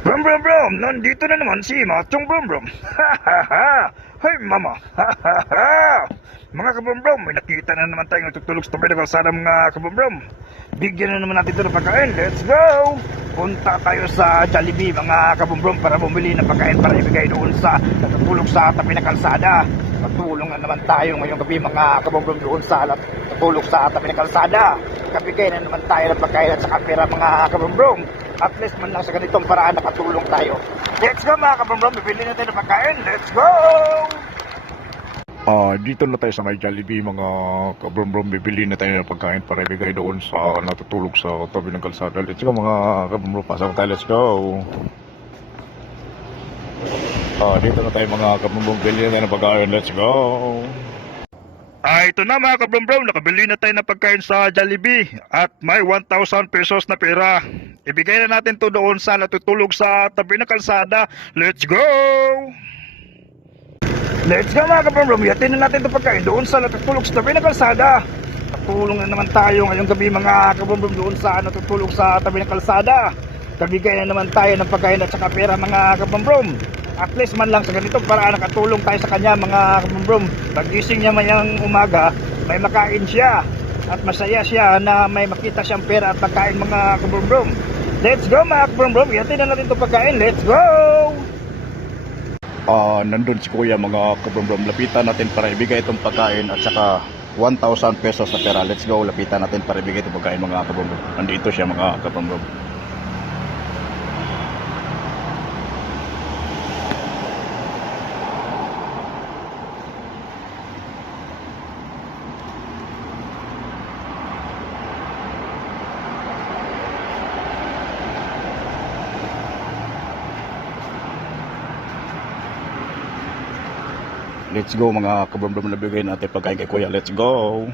Brum brum brum, nandito na naman si Machong Brum Brum. Ha ha ha! Hey mama! Ha ha ha! Mga kabrum-brum, may nakita na naman tayong tutulog sa tabi ng kalsada mga kabrum-brum. Bigyan na naman natin ito ng pagkain. Let's go! Punta tayo sa Jollibee mga kabrum-brum para bumili ng pagkain para ibigay doon sa natutulog sa tabi ng kalsada. Patulong na naman tayo ngayong gabi mga kabrum-brum doon sa natutulog sa tabi ng kalsada. Kabigay na naman tayo ng pagkain at saka pera mga kabrum-brum. At least man lang sa ganitong paraan nakatulong tayo. Let's go mga kabrum-brum, bibili natin ng pagkain. Let's go! Dito na tayo sa may Jollibee mga kabrum-brum, bibili na tayo ng pagkain para ibigay doon sa natutulog sa tabi ng kalsada. Let's go mga kabrum-brum, pasok tayo, let's go. Dito na tayo mga kabrum-brum, bibili na tayo ng pagkain, let's go. Ito na mga kabrum-brum, nakabili na tayo ng pagkain sa Jollibee at may 1,000 pesos na pera. Ibigay na natin to doon sa natutulog sa tabi ng kalsada. Let's go! Let's go mga kabrum-brum, yatin na natin itong pagkain doon sa natutulog sa tabi ng kalsada. Natulong na naman tayo ngayong gabi mga kabrum-brum doon sa natutulog sa tabi ng kalsada. Kabigay na naman tayo ng pagkain at saka pera mga kabrum-brum. At least man lang sa ganitong paraan nakatulong tayo sa kanya mga kabrum-brum. Pagising niya mayang umaga, may makain siya. At masaya siya na may makita siyang pera at pagkain mga kabrum-brum. Let's go mga kabrum-brum, yatin na natin itong pagkain. Let's go! Nandun si kuya mga kabrum-brum, lapitan natin para ibigay itong pagkain at saka 1,000 pesos na pera. Let's go, lapitan natin para ibigay itong pagkain mga kabrum-brum. Nandito siya mga kabrum-brum. Let's go mga kabrum-brum, nabigay natin pagkain kay kuya. Let's go.